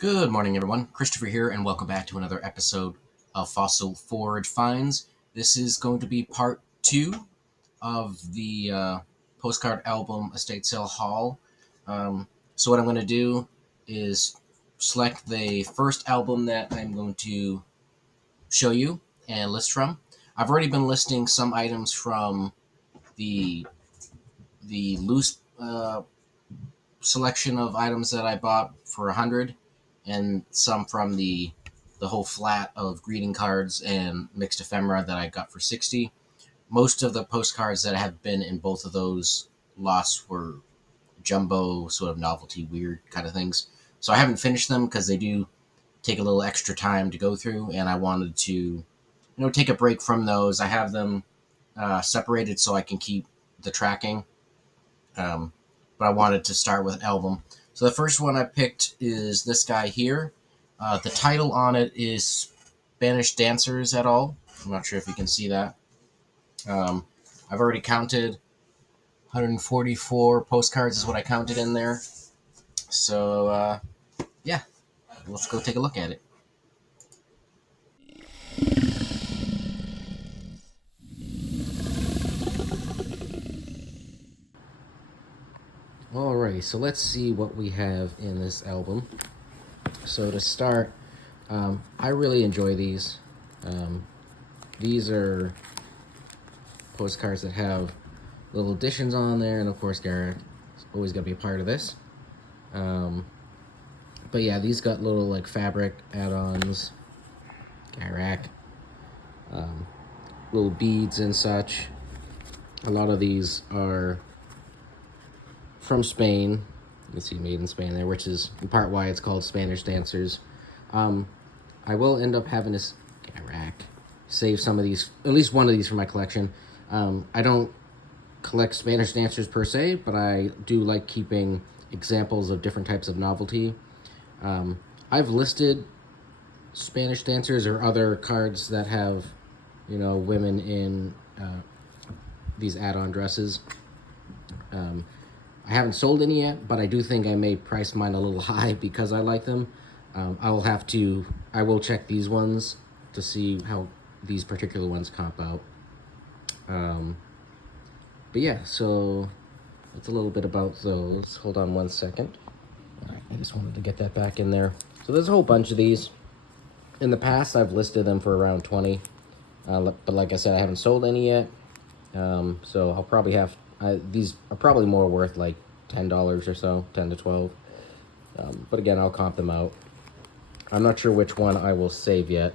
Good morning, everyone. Christopher here, and welcome back to another episode of Fossil Forage Finds. This is going to be part two of the Postcard album Estate Sale Haul. So what I'm going to do is select the first album that I'm going to show you and list from. I've already been listing some items from the loose selection of items that I bought for 100, and some from the whole flat of greeting cards and mixed ephemera that I got for 60. Most of the postcards that have been in both of those lots were jumbo, sort of novelty, weird kind of things. So I haven't finished them because they do take a little extra time to go through, and I wanted to, take a break from those. I have them separated so I can keep the tracking. Um, but I wanted to start with an album. So the first one I picked is this guy here. The title on it is Spanish Dancers at All. I'm not sure if you can see that. I've already counted 144 postcards is what I counted in there. So, yeah, let's go take a look at it. Alrighty, so let's see what we have in this album. So to start, I really enjoy these. These are postcards that have little additions on there, and of course Garak is always going to be a part of this. But yeah, these got little like fabric add-ons, Garak, little beads and such. A lot of these are from Spain. You can see made in Spain there, which is in part why it's called Spanish Dancers. I will end up having this Garak save some of these, at least one of these for my collection. I don't collect Spanish dancers per se, but I do like keeping examples of different types of novelty. I've listed Spanish dancers or other cards that have, women in these add-on dresses. I haven't sold any yet, but I do think I may price mine a little high because I like them. I will check these ones to see how these particular ones comp out. But yeah, so that's a little bit about those. Hold on one second. All right, I just wanted to get that back in there. So there's a whole bunch of these. In the past, I've listed them for around 20. But like I said, I haven't sold any yet. So I'll probably have... these are probably more worth like $10 or so, 10 to 12. But again, I'll comp them out. I'm not sure which one I will save yet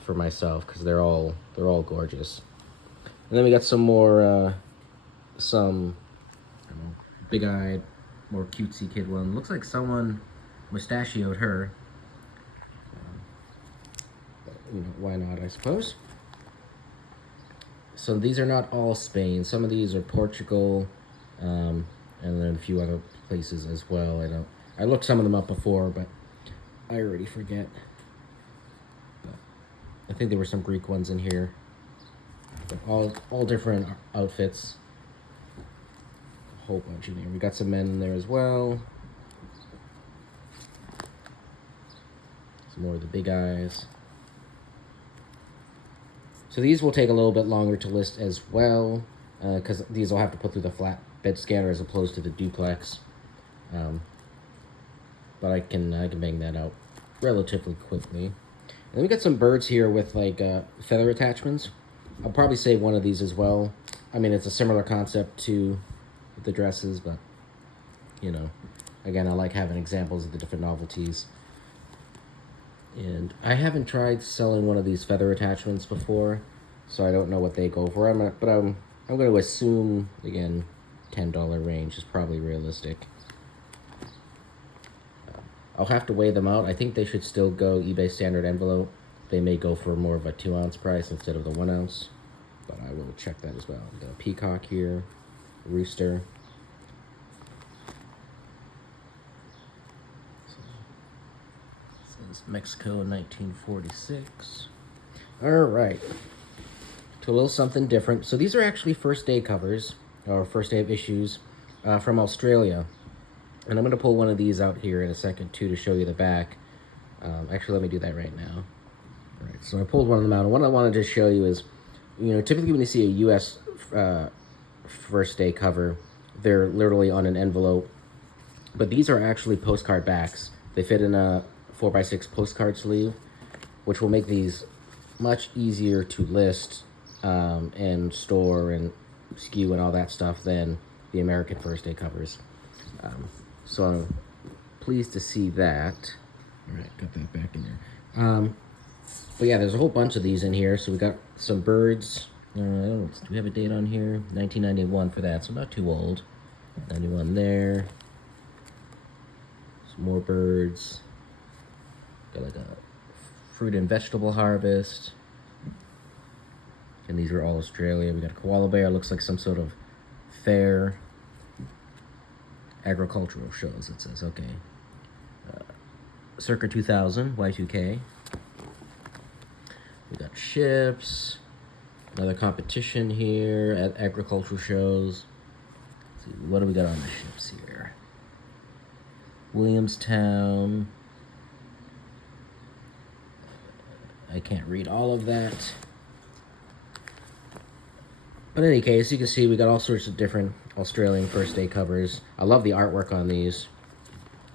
for myself because they're all gorgeous. And then we got some more, big-eyed, more cutesy kid one. Looks like someone mustachioed her. Why not, I suppose. So these are not all Spain. Some of these are Portugal, and then a few other places as well. I looked some of them up before, but I already forget. But I think there were some Greek ones in here. But all different outfits. A whole bunch in here. We got some men in there as well. Some more of the big eyes. So these will take a little bit longer to list as well, because these will have to put through the flatbed scanner as opposed to the duplex. But I can bang that out relatively quickly. And then we got some birds here with like feather attachments. I'll probably save one of these as well. I mean, it's a similar concept to the dresses, but again, I like having examples of the different novelties. And I haven't tried selling one of these feather attachments before, so I don't know what they go for. I'm going to assume, again, $10 range is probably realistic. I'll have to weigh them out. I think they should still go eBay standard envelope. They may go for more of a 2-ounce price instead of the 1 ounce, but I will check that as well. We got a peacock here, a rooster. Mexico in 1946. All right, to a little something different. So these are actually first day covers, or first day of issues, from Australia. And I'm going to pull one of these out here in a second, too, to show you the back. Actually, let me do that right now. All right, so I pulled one of them out. And what I wanted to show you is, typically when you see a U.S. First Day cover, they're literally on an envelope. But these are actually postcard backs. They fit in a 4x6 postcard sleeve, which will make these much easier to list and store and SKU and all that stuff than the American First Day covers. So I'm pleased to see that. All right, got that back in there. But yeah, there's a whole bunch of these in here. So we got some birds. I don't know, do we have a date on here? 1991 for that, so not too old. 91 there. Some more birds. Got like a fruit and vegetable harvest. And these are all Australia. We got a koala bear. Looks like some sort of fair. Agricultural shows, it says. Okay. Circa 2000, Y2K. We got ships. Another competition here at agricultural shows. Let's see, what do we got on the ships here? Williamstown. I can't read all of that. But in any case, you can see we got all sorts of different Australian First Day covers. I love the artwork on these.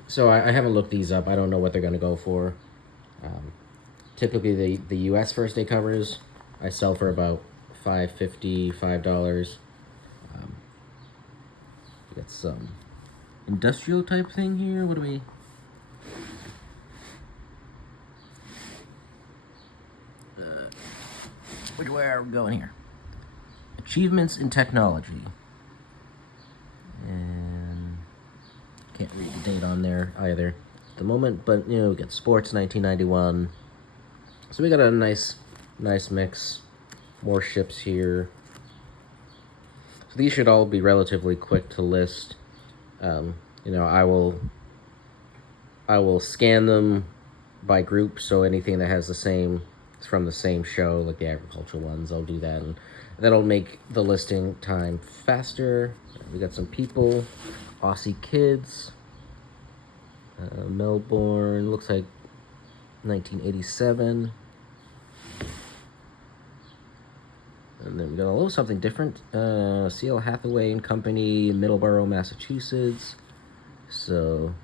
So I haven't looked these up. I don't know what they're going to go for. Typically, the U.S. First Day covers I sell for about $5.50, $5. We got some industrial type thing here. What do we... which way are we going here? Achievements in technology. And can't read the date on there either at the moment, but we got sports 1991. So we got a nice mix. More ships here. So these should all be relatively quick to list. I will scan them by group, so anything that has it's from the same show, like the agricultural ones, I'll do that, and that'll make the listing time faster. We got some people, Aussie kids, Melbourne, looks like 1987. And then we got a little something different. C.L. Hathaway and Company, Middleborough, Massachusetts. So,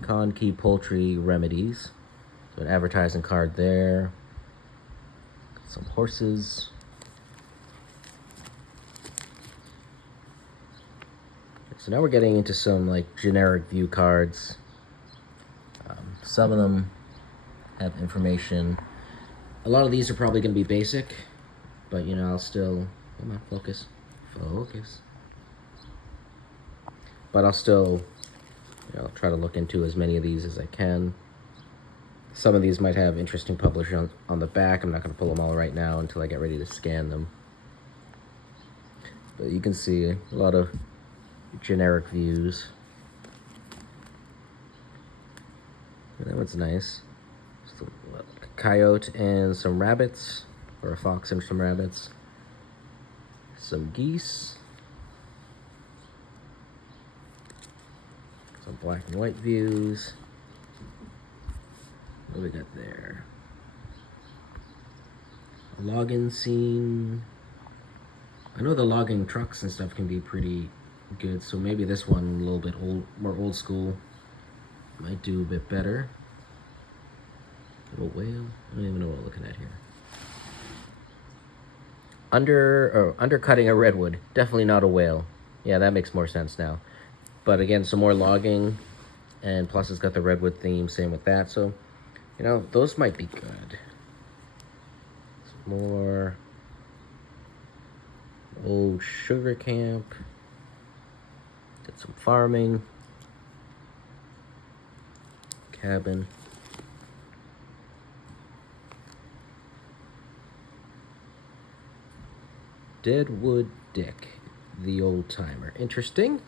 Con-Key Poultry Remedies. So an advertising card there. Some horses. So now we're getting into some like generic view cards. Some of them have information. A lot of these are probably going to be basic. But, I'll still... Come on, focus. But I'll still, try to look into as many of these as I can. Some of these might have interesting publishing on the back. I'm not going to pull them all right now until I get ready to scan them. But you can see a lot of generic views. And that one's nice. Just a coyote and some rabbits. Or a fox and some rabbits. Some geese. Some black and white views. What do we got there? A logging scene. I know the logging trucks and stuff can be pretty good, so maybe this one a little bit more old school might do a bit better. A whale? I don't even know what we're looking at here. Undercutting a redwood. Definitely not a whale. Yeah, that makes more sense now. But again, some more logging. And plus it's got the redwood theme. Same with that. So, those might be good. Some more old sugar camp. Did some farming. Cabin. Deadwood Dick, the old timer. Interesting.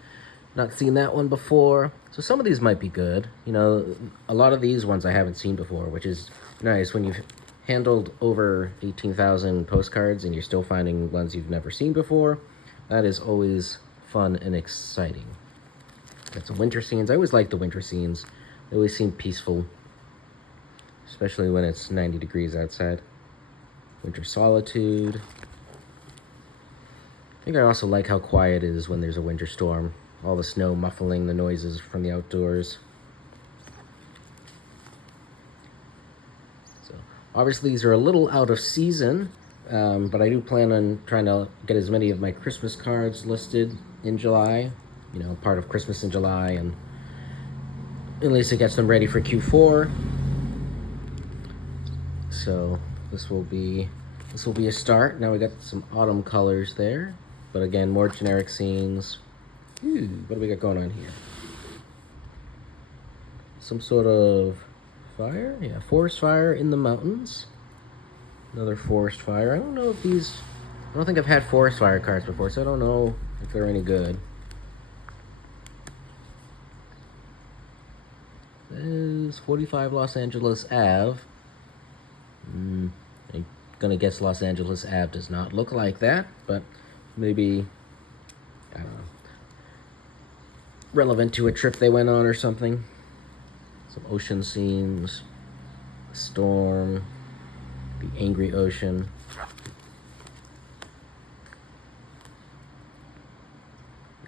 Not seen that one before. So some of these might be good. A lot of these ones I haven't seen before, which is nice when you've handled over 18,000 postcards and you're still finding ones you've never seen before. That is always fun and exciting. Got some winter scenes. I always like the winter scenes. They always seem peaceful, especially when it's 90 degrees outside. Winter solitude. I think I also like how quiet it is when there's a winter storm. All the snow muffling the noises from the outdoors. So obviously these are a little out of season, but I do plan on trying to get as many of my Christmas cards listed in July. You know, part of Christmas in July, and at least it gets them ready for Q4. So this will be a start. Now we got some autumn colors there, but again, more generic scenes. Ooh, what do we got going on here? Some sort of fire? Yeah, forest fire in the mountains. Another forest fire. I don't know if these... I don't think I've had forest fire cards before, so I don't know if they're any good. This is 45 Los Angeles Ave. I'm gonna guess Los Angeles Ave does not look like that, but maybe... I don't know. Relevant to a trip they went on or something. Some ocean scenes, storm, the angry ocean.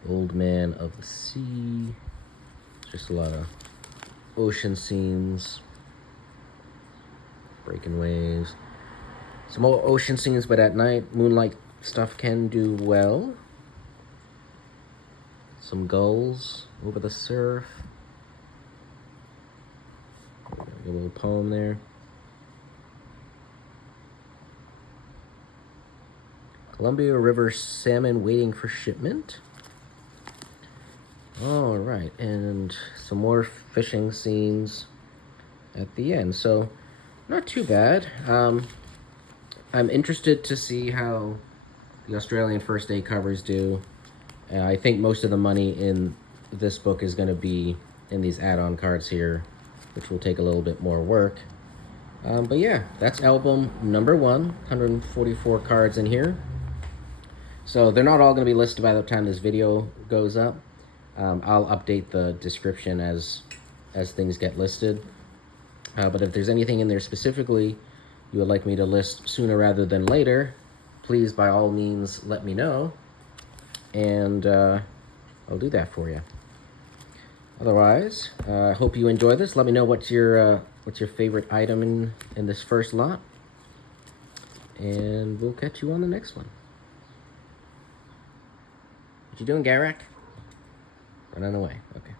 The old man of the sea. Just a lot of ocean scenes, breaking waves. Some more ocean scenes, but at night, moonlight stuff can do well. Some gulls over the surf. A little poem there. Columbia River salmon waiting for shipment. All right, and some more fishing scenes at the end. So, not too bad. I'm interested to see how the Australian first day covers do. I think most of the money in this book is going to be in these add-on cards here, which will take a little bit more work. But yeah, that's album number 1, 144 cards in here. So they're not all going to be listed by the time this video goes up. I'll update the description as things get listed. But if there's anything in there specifically you would like me to list sooner rather than later, please by all means let me know, and I'll do that for you. Otherwise, I hope you enjoy this. Let me know what's your favorite item in this first lot, and we'll catch you on the next one. What you doing, Garak? Run away. Okay.